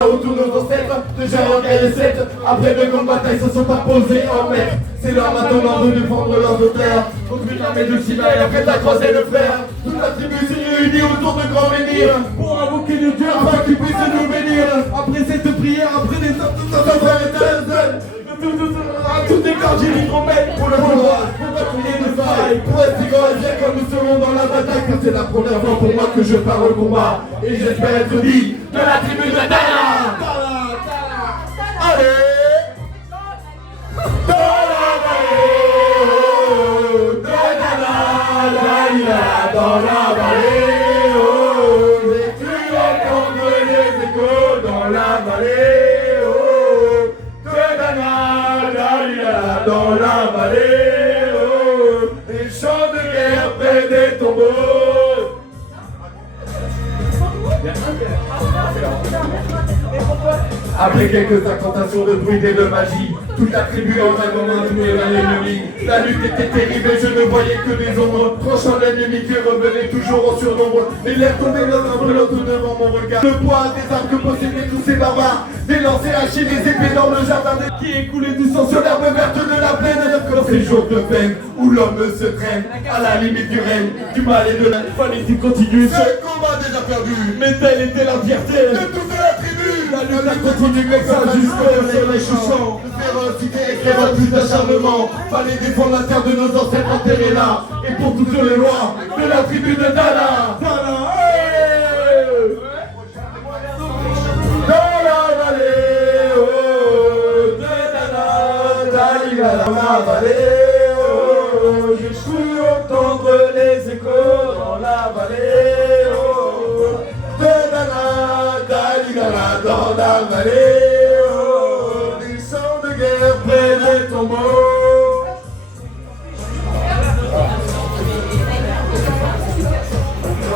Tous nos ancêtres, déjà en guerre 7, après de grandes batailles se sont imposés en maître. C'est l'heure maintenant de défendre leurs auteurs contre une armée de chimères prête à croiser le fer. Toute la tribu s'est réunie autour de grands menhirs pour invoquer le Dieu afin qu'il puisse nous bénir. Après cette prière, après des hommes, tout un frère éternel, toutes les cartes j'ai l'hydromètre pour le pouvoir, pour pas qu'il y ait de faille, pour rester grand et bien comme nous serons dans la bataille. Car c'est la première fois pour moi que je pars au combat et j'espère être dit de la tribu de Dana. Allez! Dans la vallée, oh, j'ai cru entendre les échos dans la vallée, oh, de Dana, dans la vallée, oh, des champs de guerre près des tombeaux. Après quelques incantations de druides et de magie, toute la tribu en dragon maintenait l'ennemi. La lutte était terrible et je ne voyais que des ombres, tranchant l'ennemi qui revenait toujours en surnombre. Les lèvres tombaient l'un après l'autre devant mon regard. Le poids des arcs possédaient tous ces barbares, des lancers hachés, des épées dans le jardin qui écoulait du sang sur l'herbe verte de la plaine. Dans ces jours de peine où l'homme se traîne à la limite du règne, du mal et de la fallait-il continuer ce combat déjà perdu? Mais telle était la fierté de toute la tribu. La lutte a continué comme ça jusqu'au soleil couchant. De férocité et plus d'acharnement. Fallait défendre la terre de nos ancêtres enterrés là. Et pour toutes les lois de la tribu de Dana. Dana, hey! Dans la vallée, oh, de Dana, dans la vallée, oh, j'ai cru entendre les échos dans la vallée, oh, de Dana, dans la vallée, oh, des champs de guerre près des tombeaux.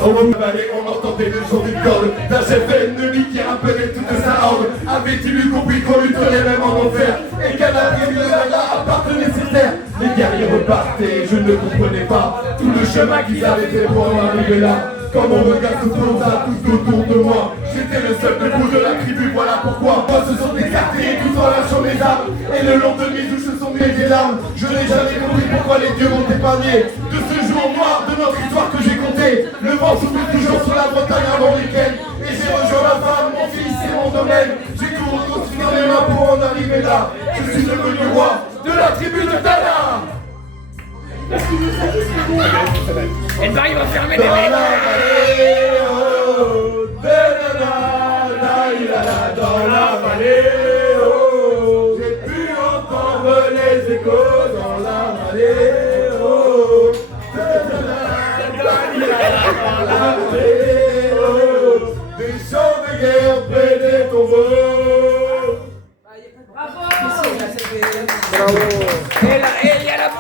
Au moment de vallée, on entendait le son d'une corde d'un chef ennemi qui rappelait toute sa horde. Avait-il eu compris qu'on lutterait même en enfer et qu'à la tribu de Dana appartenait ses terres? Les guerriers repartaient, je ne comprenais pas tout le chemin qu'ils avaient fait pour en arriver là. Quand mon regard se posa tout autour de moi, j'étais le seul debout de la tribu, voilà pourquoi. Moi se sont écartés tout en lâchant mes armes, et le long de mes douches se sont mis des larmes. Je n'ai jamais compris pourquoi les dieux m'ont épargné de ce jour noir de notre histoire que j'ai compté. Le vent souffle toujours sur la Bretagne avant le week-end, et j'ai rejoint ma femme, mon fils et mon domaine. J'ai couru continuer mes mains pour en arriver là. Je suis devenu roi de la tribu de Dana. Elle va fermer Dans les la vallée, oh, de Dana, dans la vallée, oh, j'ai pu entendre les échos dans la vallée, oh, de Dana, dans la vallée, oh, des champs de guerre près des tombeaux. Bravo! Et il y a la